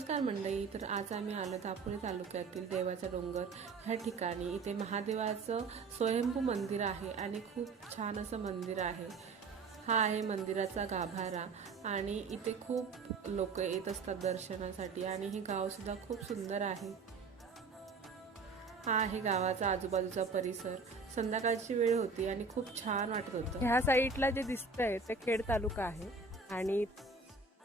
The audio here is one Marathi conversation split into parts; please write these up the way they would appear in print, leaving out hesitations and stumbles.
नमस्कार मंडळी. तर आज आम्ही आलो दापोली तालुक्यातील देवाचा डोंगर ह्या ठिकाणी. इथे महादेवाचं स्वयंभू मंदिर आहे आणि खूप छान असं मंदिर आहे. हा आहे मंदिराचा गाभारा आणि इथे खूप लोक येत असतात दर्शनासाठी आणि हे गावसुद्धा खूप सुंदर आहे. हा आहे गावाचा आजूबाजूचा परिसर. संध्याकाळची वेळ होती आणि खूप छान वाटत होतं. ह्या साईडला जे दिसतंय ते खेड तालुका आहे आणि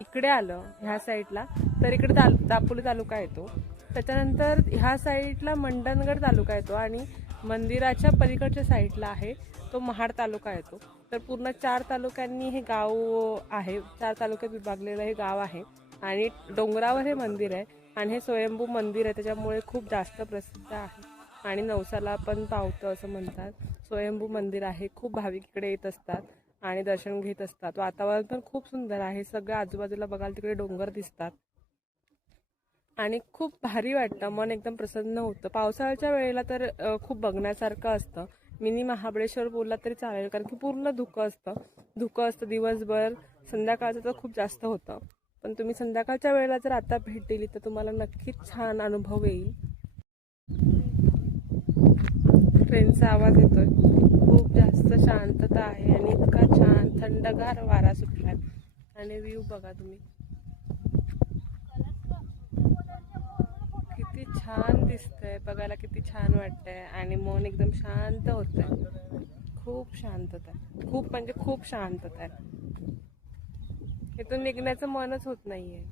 इकडे आलं ह्या साईडला तर इकडे दापोली तालुका येतो. त्याच्यानंतर ह्या साईडला मंडणगड तालुका येतो आणि मंदिराच्या पलीकडच्या साईडला आहे तो महाड तालुका येतो. तर पूर्ण 4 तालुक्यांनी हे गाव आहे, 4 तालुक्यात विभागलेलं हे गाव आहे आणि डोंगरावर हे मंदिर आहे आणि हे स्वयंभू मंदिर आहे, त्याच्यामुळे खूप जास्त प्रसिद्ध आहे आणि नवसाला पण पावतं असं म्हणतात. स्वयंभू मंदिर आहे, खूप भाविक इकडे येत असतात आणि दर्शन घेत असतात. वातावरण पण खूप सुंदर आहे, सगळ्या आजूबाजूला बघाल तिकडे डोंगर दिसतात आणि खूप भारी वाटतं, मन एकदम प्रसन्न होतं. पावसाळ्याच्या वेळेला तर खूप बघण्यासारखं असतं. मिनी महाबळेश्वर बोलला तरी चालेल, कारण की पूर्ण धुकं असतं दिवसभर. संध्याकाळचं तर खूप जास्त होतं, पण तुम्ही संध्याकाळच्या वेळेला जर आता भेट दिली तर तुम्हाला नक्कीच छान अनुभव येईल. ट्रेनचा आवाज येतोय, खूप जास्त शांतता आहे आणि इतका छान थंडगार वारा सुटलाय आणि व्ह्यू बघा तुम्ही, किती छान दिसतंय, बघायला किती छान वाटतंय आणि मन एकदम शांत होतंय. खूप शांतता आहे, खूप म्हणजे खूप शांतता आहे. इथून निघण्याचं मनच होत नाहीये.